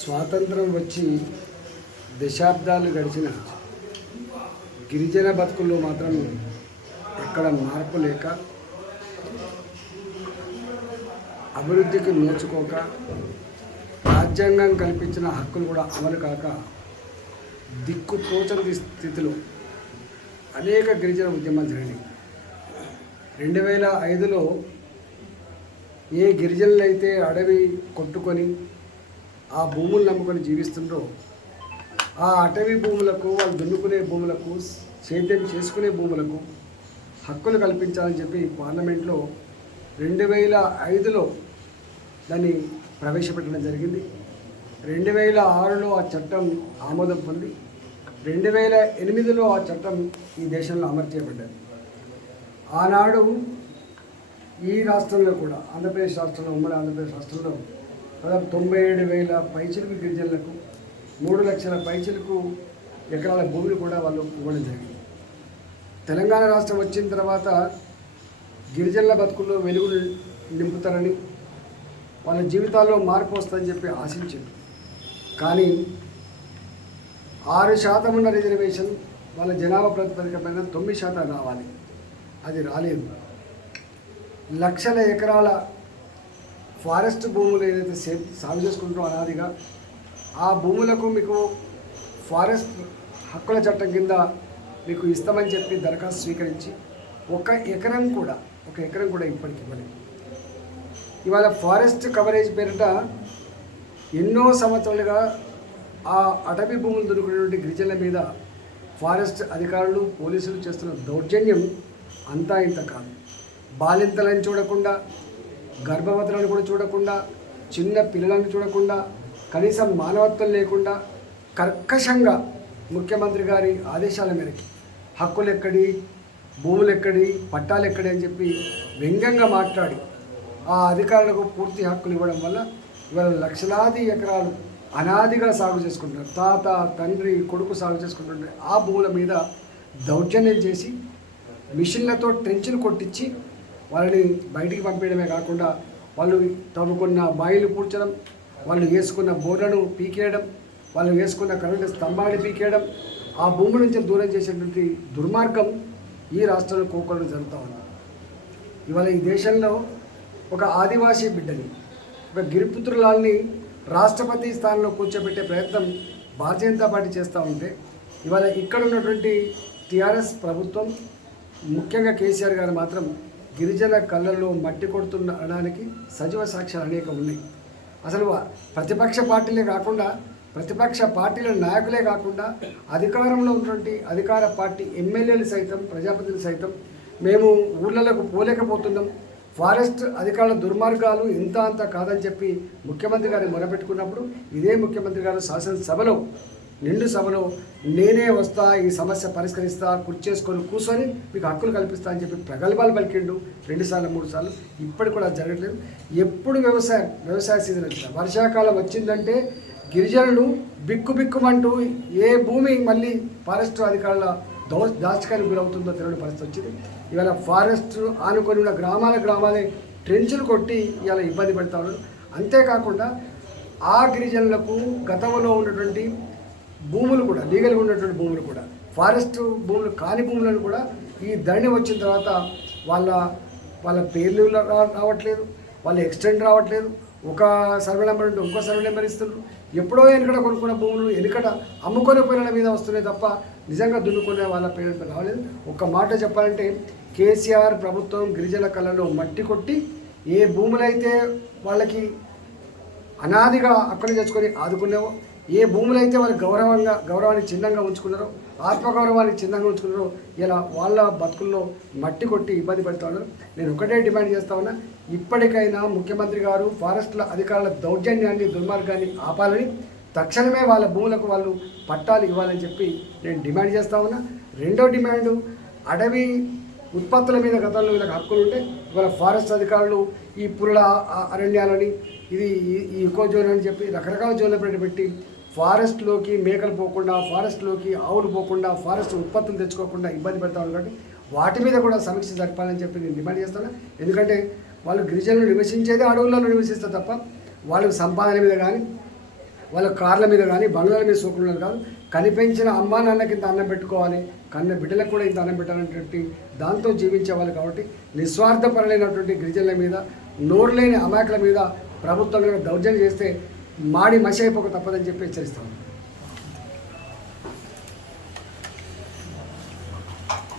స్వాతంత్రం వచ్చి దశాబ్దాలు గడిచిన గిరిజన బతుకుల్లో మాత్రం ఎక్కడ మార్పు లేక అభివృద్ధికి నోచుకోక రాజ్యాంగం కల్పించిన హక్కులు కూడా అమలు కాక దిక్కు తోచని స్థితిలో అనేక గిరిజన ఉద్యమాలు జరిగినాయి. రెండు వేల ఐదులో ఏ గిరిజనులైతే అడవి కొట్టుకొని ఆ భూములు నమ్ముకొని జీవిస్తుండ్రో. ఆ అటవీ భూములకు వాళ్ళు దున్నుకునే భూములకు సేద్యం చేసుకునే భూములకు హక్కులు కల్పించాలని చెప్పి పార్లమెంట్లో రెండు వేల ఐదులో దాన్ని ప్రవేశపెట్టడం జరిగింది. రెండు వేల ఆరులో ఆ చట్టం ఆమోదం పొంది రెండు వేల ఎనిమిదిలో ఆ చట్టం ఈ దేశంలో అమలు చేయబడ్డది. ఆనాడు ఈ రాష్ట్రంలో కూడా ఆంధ్రప్రదేశ్ రాష్ట్రంలో ఉమ్మడి ఆంధ్రప్రదేశ్ రాష్ట్రంలో దాదాపు తొంభై ఏడు వేల పైచలకు గిరిజనులకు మూడు లక్షల పైచలకు ఎకరాల భూమిని కూడా వాళ్ళు ఇవ్వడం జరిగింది. తెలంగాణ రాష్ట్రం వచ్చిన తర్వాత గిరిజనుల బతుకుల్లో వెలుగులు నింపుతారని వాళ్ళ జీవితాల్లో మార్పు వస్తుందని చెప్పి ఆశించారు. కానీ ఆరు శాతం ఉన్న రిజర్వేషన్ వాళ్ళ జనాభా ప్రాతిపదిక పైన తొమ్మిది శాతం రావాలి. అది రాలేదు. లక్షల ఎకరాల ఫారెస్ట్ భూములు ఏదైతే సే సాగు చేసుకుంటారో అనాదిగా ఆ భూములకు మీకు ఫారెస్ట్ హక్కుల చట్టం కింద మీకు ఇస్తామని చెప్పి దరఖాస్తు స్వీకరించి ఒక ఎకరం కూడా ఒక ఎకరం కూడా ఇప్పటికి ఇవ్వలేదు. ఇవాళ ఫారెస్ట్ కవరేజ్ పేరిట ఎన్నో సంవత్సరాలుగా ఆ అటవీ భూములు దొరుకునేటువంటి గిరిజనుల మీద ఫారెస్ట్ అధికారులు పోలీసులు చేస్తున్న దౌర్జన్యం అంతా ఇంత కాదు. బాలింతలను చూడకుండా గర్భవతులను కూడా చూడకుండా చిన్న పిల్లలను చూడకుండా కనీసం మానవత్వం లేకుండా కర్కశంగా ముఖ్యమంత్రి గారి ఆదేశాల మేరకు హక్కులు ఎక్కడి భూములు ఎక్కడి పట్టాలు ఎక్కడి అని చెప్పి వ్యంగ్యంగా మాట్లాడి ఆ అధికారులకు పూర్తి హక్కులు ఇవ్వడం వల్ల ఇవాళ లక్షలాది ఎకరాలు అనాదిగా సాగు చేసుకుంటున్నారు. తాత తండ్రి కొడుకు సాగు చేసుకుంటుంటే ఆ భూముల మీద దౌర్జన్యం చేసి మిషన్లతో ట్రెంచులు కొట్టించి వాళ్ళని బయటికి పంపించడమే కాకుండా వాళ్ళు తవ్వుకున్న బాయిలు పూడ్చడం వాళ్ళు వేసుకున్న బోర్లను పీకేయడం వాళ్ళు వేసుకున్న కరెంటు స్తంభాన్ని పీకేయడం ఆ భూమి నుంచి దూరం చేసేటువంటి దుర్మార్గం ఈ రాష్ట్రంలో కోకొలను జరుగుతూ ఉంది. ఇవాళ ఈ దేశంలో ఒక ఆదివాసీ బిడ్డని ఒక గిరిపుత్రులాల్ని రాష్ట్రపతి స్థానంలో కూర్చోబెట్టే ప్రయత్నం భారతీయ జనతా పార్టీ చేస్తూ ఉంటే ఇవాళ ఇక్కడ ఉన్నటువంటి టీఆర్ఎస్ ప్రభుత్వం ముఖ్యంగా కేసీఆర్ గారు మాత్రం గిరిజన కళ్ళల్లో మట్టి కొడుతున్న అనడానికి సజీవ సాక్ష్యాలు అనేక ఉన్నాయి. అసలు ప్రతిపక్ష పార్టీలే కాకుండా ప్రతిపక్ష పార్టీల నాయకులే కాకుండా అధికారంలో ఉన్నటువంటి అధికార పార్టీ ఎమ్మెల్యేలు సైతం ప్రజాప్రతినిధులు సైతం మేము ఊళ్ళలకు పోలేకపోతున్నాం. ఫారెస్ట్ అధికారుల దుర్మార్గాలు ఇంత అంత కాదని చెప్పి ముఖ్యమంత్రి గారిని మొరపెట్టుకున్నప్పుడు ఇదే ముఖ్యమంత్రి గారు శాసనసభలో నిండు సభలో నేనే వస్తా ఈ సమస్య పరిష్కరిస్తా కుర్చేసుకొని కూర్చొని మీకు హక్కులు కల్పిస్తా అని చెప్పి ప్రగల్భాలు పలికిండు. రెండుసార్లు మూడు సార్లు. ఇప్పటికి కూడా జరగట్లేదు. ఎప్పుడు వ్యవసాయం వ్యవసాయ సీజన్ వచ్చిన వర్షాకాలం వచ్చిందంటే గిరిజనులు బిక్కు బిక్కుమంటూ ఏ భూమి మళ్ళీ ఫారెస్ట్ అధికారుల దో దాచకానికి గురవుతుందో తెలియని పరిస్థితి వచ్చింది. ఇవాళ ఫారెస్ట్ ఆనుకొని ఉన్న గ్రామాల గ్రామాలే ట్రెంచులు కొట్టి ఇవాళ ఇబ్బంది పెడతా ఉన్నారు. అంతేకాకుండా ఆ గిరిజనులకు గతంలో ఉన్నటువంటి భూములు కూడా లీగల్గా ఉన్నటువంటి భూములు కూడా ఫారెస్ట్ భూములు కాని భూములను కూడా ఈ ధరణి వచ్చిన తర్వాత వాళ్ళ వాళ్ళ పేర్లు రా- రావట్లేదు వాళ్ళ ఎక్స్టెండ్ రావట్లేదు ఒక సర్వే నెంబర్ ఉంటే ఇంకో సర్వే నెంబర్ ఇస్తున్నారు. ఎప్పుడో వెనుకట కొనుక్కున్న భూములు వెనుకట అమ్ముకునే పేర్ల మీద వస్తున్నాయి తప్ప నిజంగా దున్నుకునే వాళ్ళ పేరు రావలేదు ఒక మాట చెప్పాలంటే కేసీఆర్ ప్రభుత్వం గిరిజన కళలో మట్టి కొట్టి ఏ భూములైతే వాళ్ళకి అనాదిగా అక్కడ తెచ్చుకొని ఆదుకునేవో ఏ భూములైతే వాళ్ళు గౌరవంగా గౌరవాన్ని చిన్నంగా ఉంచుకున్నారో ఆత్మగౌరవాన్ని చిన్నంగా ఉంచుకున్నారో ఇలా వాళ్ళ బతుకుల్లో మట్టి కొట్టి ఇబ్బంది పెడతా నేను ఒకటే డిమాండ్ చేస్తా ఉన్నా ఇప్పటికైనా ముఖ్యమంత్రి గారు ఫారెస్ట్ల అధికారుల దౌర్జన్యాన్ని దుర్మార్గాన్ని ఆపాలని తక్షణమే వాళ్ళ భూములకు వాళ్ళు పట్టాలు ఇవ్వాలని చెప్పి నేను డిమాండ్ చేస్తా ఉన్నా. రెండో డిమాండు అడవి ఉత్పత్తుల మీద గతంలో వీళ్ళకి హక్కులు ఉంటే ఇవాళ ఫారెస్ట్ అధికారులు ఈ పురుల అరణ్యాలని ఇది ఈ- ఈకో జోన్ అని చెప్పి రకరకాల జోన్ల పెట్టి ఫారెస్ట్లోకి మేకలు పోకుండా ఫారెస్ట్లోకి ఆవులు పోకుండా ఫారెస్ట్ ఉత్పత్తులు తెచ్చుకోకుండా ఇబ్బంది పెడతా కాబట్టి వాటి మీద కూడా సమీక్ష జరపాలని చెప్పి నేను డిమాండ్ చేస్తాను ఎందుకంటే వాళ్ళు గిరిజనులు నివసించేదే అడవుల్లో నివసిస్తారు తప్ప వాళ్ళకి సంపాదన మీద కానీ వాళ్ళ కార్ల మీద కానీ బంగ్లాల మీద సోకున్నారు కాదు. కనిపించిన అమ్మా నాన్నకి ఇంత అన్నం పెట్టుకోవాలి కన్న బిడ్డలకు కూడా ఇంత అన్నం పెట్టాలనేటువంటి దాంతో జీవించేవాళ్ళు కాబట్టి నిస్వార్థపరమైనటువంటి గిరిజనుల మీద నోరు లేని అమాయకుల మీద ప్రభుత్వం దౌర్జన్యం చేస్తే మాడి మసి అయిపోక తప్పదని చెప్పి హెచ్చరిస్తాను